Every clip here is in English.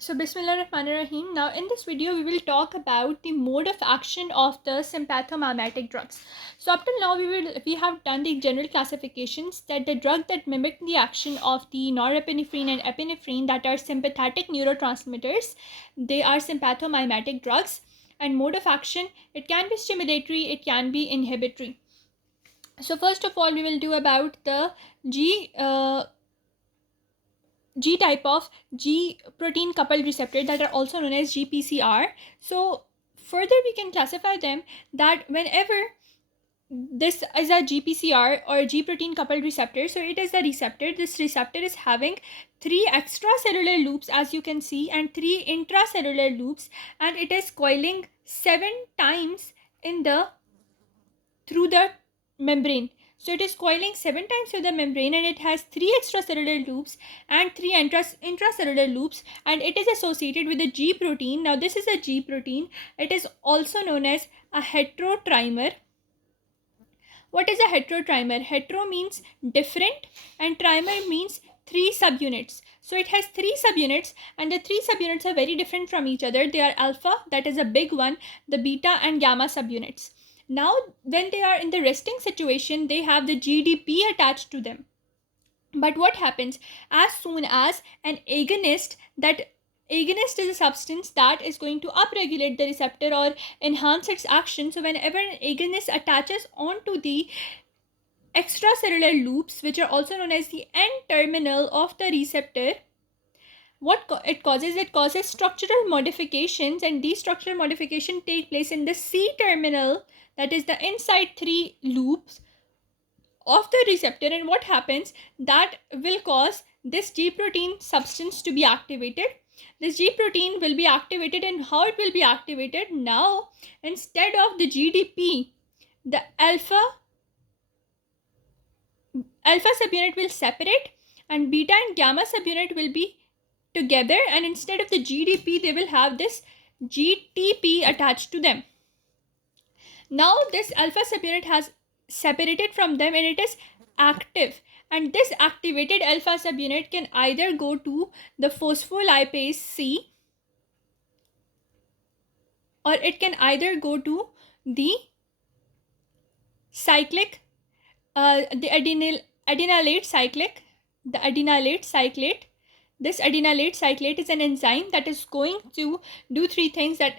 So Bismillahirrahmanirrahim. Now in this video we will talk about the mode of action of the sympathomimetic drugs. So up till now we have done the general classifications that the drug that mimic the action of the norepinephrine and epinephrine, that are sympathetic neurotransmitters, they are sympathomimetic drugs. And mode of action, it can be stimulatory, it can be inhibitory. So first of all we will do about the G type of G protein coupled receptor, that are also known as GPCR. So further we can classify them that whenever this is a GPCR or G protein coupled receptor, so it is the receptor. This receptor is having 3 extracellular loops, as you can see, and 3 intracellular loops, and it is coiling 7 times in the through the membrane. So it is coiling 7 times through the membrane, and it has 3 extracellular loops and 3 intracellular loops, and it is associated with the G protein. Now this is a G protein. It is also known as a heterotrimer. What is a heterotrimer? Hetero means different and trimer means 3 subunits. So it has 3 subunits, and the 3 subunits are very different from each other. They are alpha, that is a big one, the beta and gamma subunits. Now when they are in the resting situation, they have the GDP attached to them. But what happens as soon as an agonist, that agonist is a substance that is going to upregulate the receptor or enhance its action. So whenever an agonist attaches onto the extracellular loops, which are also known as the N terminal of the receptor, it causes structural modifications, and these structural modifications take place in the C terminal, that is the inside 3 loops of the receptor. And what happens, that will cause this G protein substance to be activated. This G protein will be activated, and how it will be activated? Now instead of the GDP, the alpha subunit will separate, and beta and gamma subunit will be together, and instead of the GDP they will have this GTP attached to them. Now this alpha subunit has separated from them, and it is active, and this activated alpha subunit can either go to the phospholipase C, or it can either go to the cyclic the adenylate cyclate. This adenylate cyclate is an enzyme that is going to do 3 things, that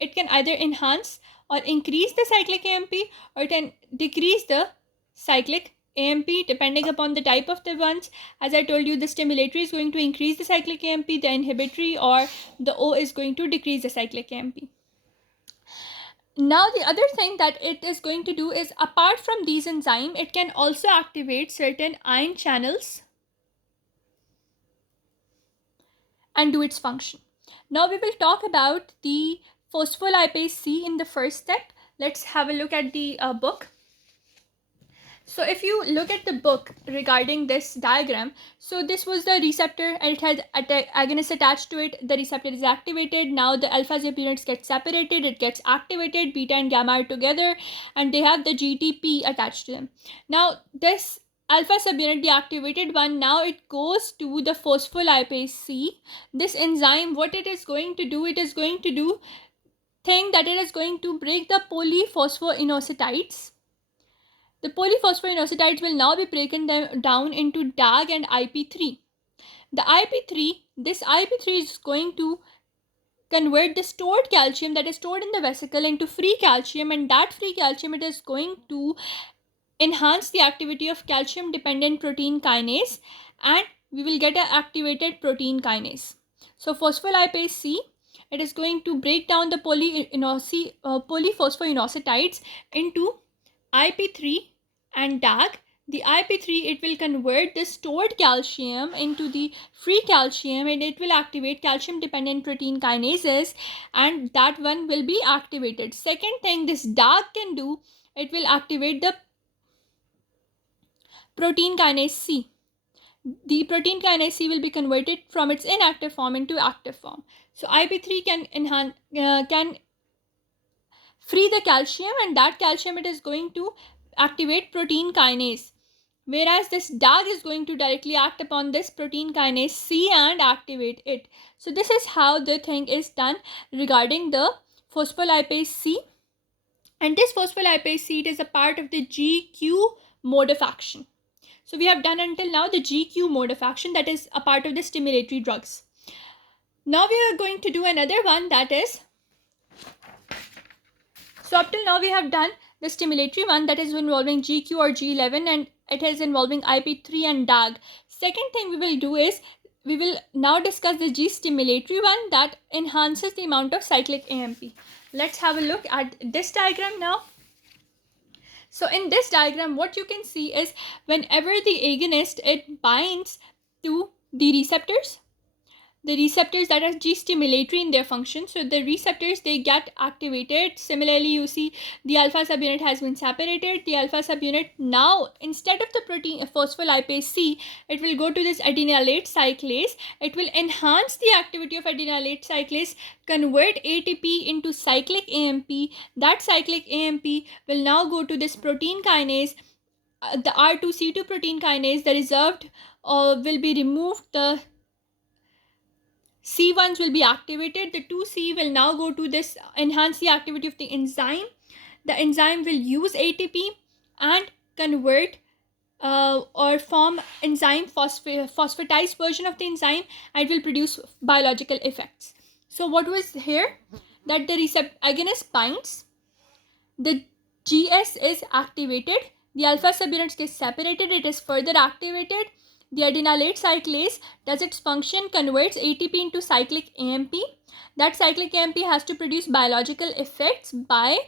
it can either enhance or increase the cyclic AMP, or it can decrease the cyclic AMP depending upon the type of the ones. As I told you, the stimulatory is going to increase the cyclic AMP, the inhibitory or the O is going to decrease the cyclic AMP. Now the other thing that it is going to do is, apart from these enzymes, it can also activate certain ion channels and do its function. Now we will talk about the phospholipase C in the first step. Let's have a look at the book. So if you look at the book regarding this diagram, so this was the receptor, and it had agonist attached to it. The receptor is activated. Now the alpha subunits get separated, it gets activated, beta and gamma are together, and they have the GTP attached to them. Now this alpha subunit, the activated one, now it goes to the phospholipase C. This enzyme, what it is going to do, it is going to do thing that it is going to break the polyphosphoinositides. The polyphosphoinositides will now be broken down into DAG and IP3. The IP3, this IP3 is going to convert the stored calcium that is stored in the vesicle into free calcium, and that free calcium, it is going to enhance the activity of calcium dependent protein kinase, and we will get an activated protein kinase. So phospholipase C, it is going to break down the polyphosphoinositides into IP3 and DAG. The IP3, it will convert the stored calcium into the free calcium, and it will activate calcium dependent protein kinases, and that one will be activated. Second thing this DAG can do, it will activate the protein kinase C. The protein kinase C will be converted from its inactive form into active form. So IP3 can free the calcium, and that calcium, it is going to activate protein kinase. whereas this DAG is going to directly act upon this protein kinase C and activate it. So this is how the thing is done regarding the phospholipase C. And this phospholipase C is a part of the GQ mode of action. So we have done until now the GQ mode of action, that is a part of the stimulatory drugs. Now we are going to do another one, that is, so up till now we have done the stimulatory one, that is involving GQ or G11, and it is involving IP3 and DAG. Second thing we will do is we will now discuss the G stimulatory one that enhances the amount of cyclic AMP. Let's have a look at this diagram now. So in this diagram, what you can see is whenever the agonist, it binds to the receptors that are G stimulatory in their function. So the receptors, they get activated. Similarly, you see the alpha subunit has been separated. The alpha subunit now, instead of the protein phospholipase C, it will go to this adenylate cyclase. It will enhance the activity of adenylate cyclase, convert ATP into cyclic AMP. That cyclic AMP will now go to this protein kinase, the R2C2 protein kinase. The reserved will be removed. The C1s will be activated. The 2C will now go to this, enhance the activity of the enzyme. The enzyme will use ATP and convert or form enzyme phosphatized version of the enzyme, and it will produce biological effects. So what was here? That the receptor agonist binds, the GS is activated, the alpha subunits get separated, it is further activated. The adenylate cyclase does its function, converts ATP into cyclic AMP. That cyclic AMP has to produce biological effects by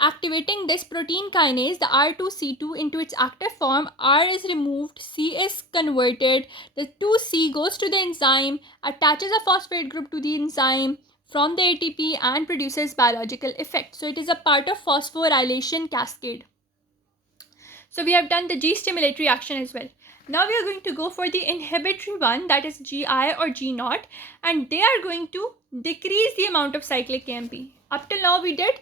activating this protein kinase, the R2C2, into its active form. R is removed, C is converted, the 2C goes to the enzyme, attaches a phosphate group to the enzyme from the ATP and produces biological effects. So it is a part of phosphorylation cascade. So we have done the G stimulatory action as well. Now we are going to go for the inhibitory one, that is GI or G0, and they are going to decrease the amount of cyclic AMP. Up till now we did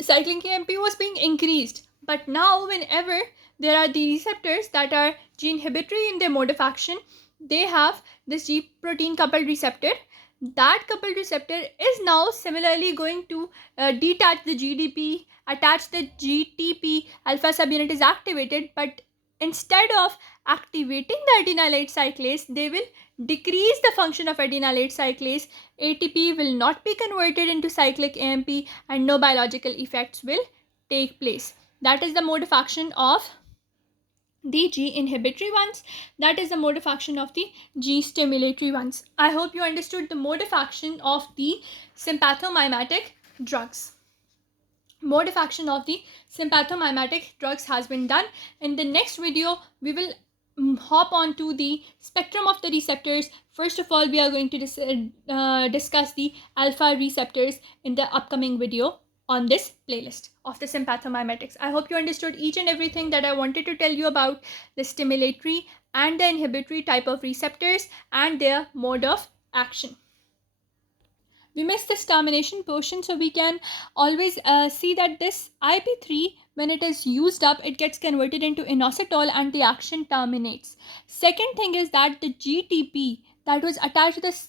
cyclic AMP was being increased, but now whenever there are the receptors that are G inhibitory in their mode of action, they have this G protein coupled receptor. That coupled receptor is now similarly going to detach the GDP, attach the GTP, alpha subunit is activated, but instead of activating the adenylate cyclase, they will decrease the function of adenylate cyclase. ATP will not be converted into cyclic AMP and no biological effects will take place. That is the mode of action of the G inhibitory ones. That is the mode of action of the G stimulatory ones. I hope you understood the mode of action of the sympathomimetic drugs. Mode of action of the sympathomimetic drugs has been done. In the next video, we will hop on to the spectrum of the receptors. First of all, we are going to discuss the alpha receptors in the upcoming video on this playlist of the sympathomimetics. I hope you understood each and everything that I wanted to tell you about the stimulatory and the inhibitory type of receptors and their mode of action. We missed this termination portion, so we can always see that this IP3, when it is used up, it gets converted into inositol and the action terminates. Second thing is that the GTP that was attached to this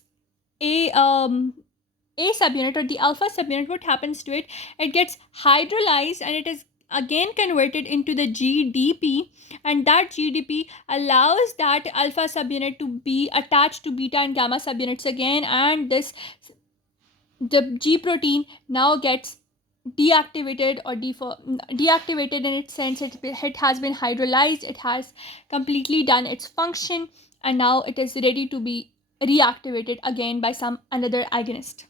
A subunit or the alpha subunit, what happens to it? It gets hydrolyzed and it is again converted into the GDP, and that GDP allows that alpha subunit to be attached to beta and gamma subunits again, and the G protein now gets deactivated or deactivated in its sense. It has been hydrolyzed, it has completely done its function, and now it is ready to be reactivated again by some another agonist.